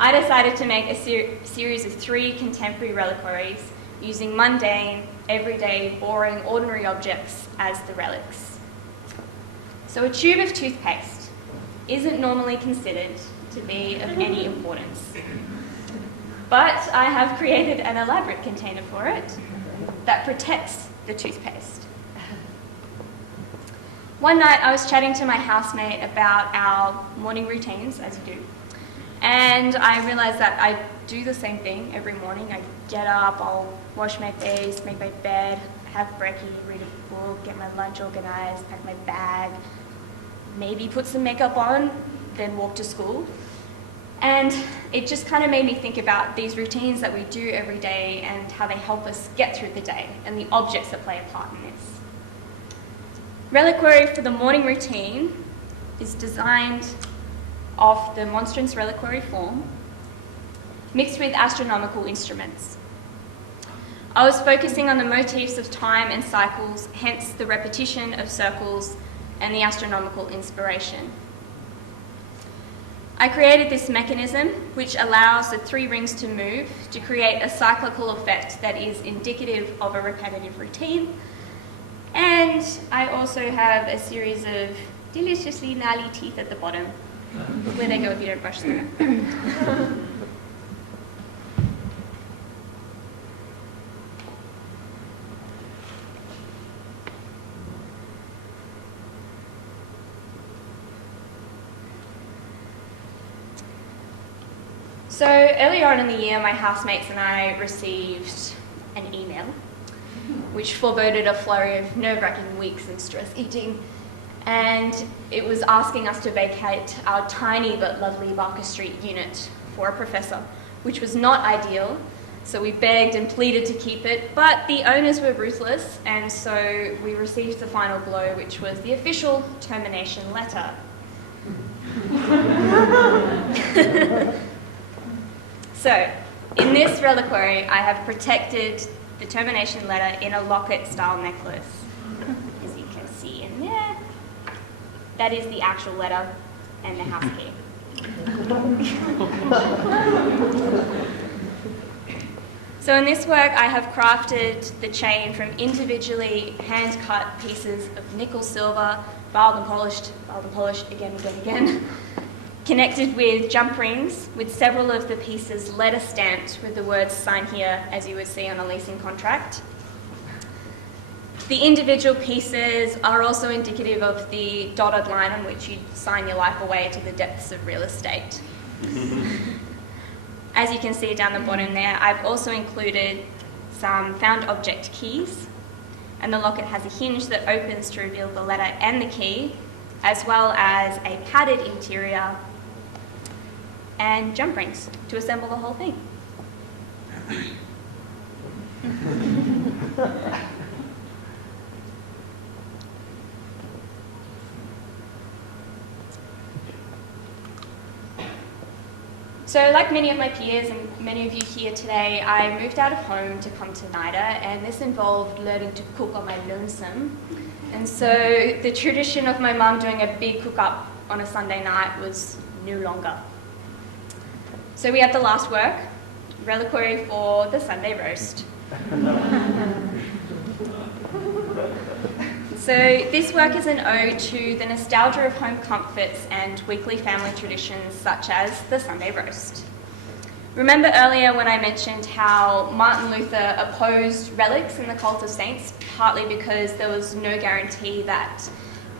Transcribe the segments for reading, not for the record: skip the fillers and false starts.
I decided to make a series of 3 contemporary reliquaries using mundane, everyday, boring, ordinary objects as the relics. So a tube of toothpaste isn't normally considered to be of any importance. But I have created an elaborate container for it that protects the toothpaste. One night I was chatting to my housemate about our morning routines, as you do, and I realised that I do the same thing every morning. I get up, I'll wash my face, make my bed, have brekkie, read a book, get my lunch organised, pack my bag, maybe put some makeup on, then walk to school. And it just kind of made me think about these routines that we do every day and how they help us get through the day and the objects that play a part in this. Reliquary for the morning routine is designed off the monstrance reliquary form, mixed with astronomical instruments. I was focusing on the motifs of time and cycles, hence the repetition of circles and the astronomical inspiration. I created this mechanism which allows the 3 rings to move to create a cyclical effect that is indicative of a repetitive routine. And I also have a series of deliciously gnarly teeth at the bottom. Where they go if you don't brush them. So earlier on in the year, my housemates and I received an email which foreboded a flurry of nerve-wracking weeks and stress eating, and it was asking us to vacate our tiny but lovely Barker Street unit for a professor, which was not ideal, so we begged and pleaded to keep it, but the owners were ruthless, and so we received the final blow, which was the official termination letter. So, in this reliquary, I have protected the termination letter in a locket-style necklace. As you can see in there, that is the actual letter and the house key. So in this work, I have crafted the chain from individually hand-cut pieces of nickel silver, filed and polished again, connected with jump rings, with several of the pieces letter stamped with the words "sign here," as you would see on a leasing contract. The individual pieces are also indicative of the dotted line on which you sign your life away to the depths of real estate. As you can see down the bottom there, I've also included some found object keys, and the locket has a hinge that opens to reveal the letter and the key, as well as a padded interior and jump rings to assemble the whole thing. So like many of my peers and many of you here today, I moved out of home to come to NIDA, and this involved learning to cook on my lonesome. And so the tradition of my mum doing a big cook-up on a Sunday night was no longer. So we have the last work, reliquary for the Sunday roast. So this work is an ode to the nostalgia of home comforts and weekly family traditions such as the Sunday roast. Remember earlier when I mentioned how Martin Luther opposed relics in the cult of saints, partly because there was no guarantee that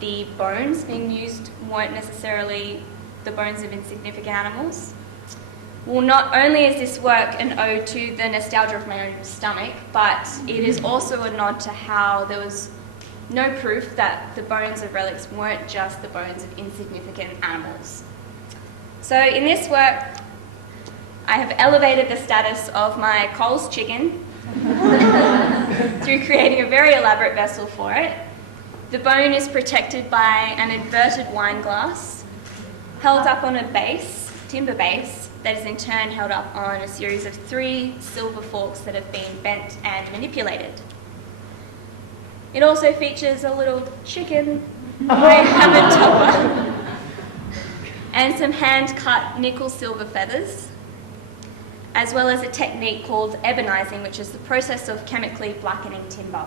the bones being used weren't necessarily the bones of insignificant animals? Well, not only is this work an ode to the nostalgia of my own stomach, but it is also a nod to how there was no proof that the bones of relics weren't just the bones of insignificant animals. So in this work, I have elevated the status of my Coles chicken through creating a very elaborate vessel for it. The bone is protected by an inverted wine glass, held up on a base, timber base, that is in turn held up on a series of 3 silver forks that have been bent and manipulated. It also features a little chicken I haven't topper and some hand-cut nickel silver feathers as well as a technique called ebonizing, which is the process of chemically blackening timber.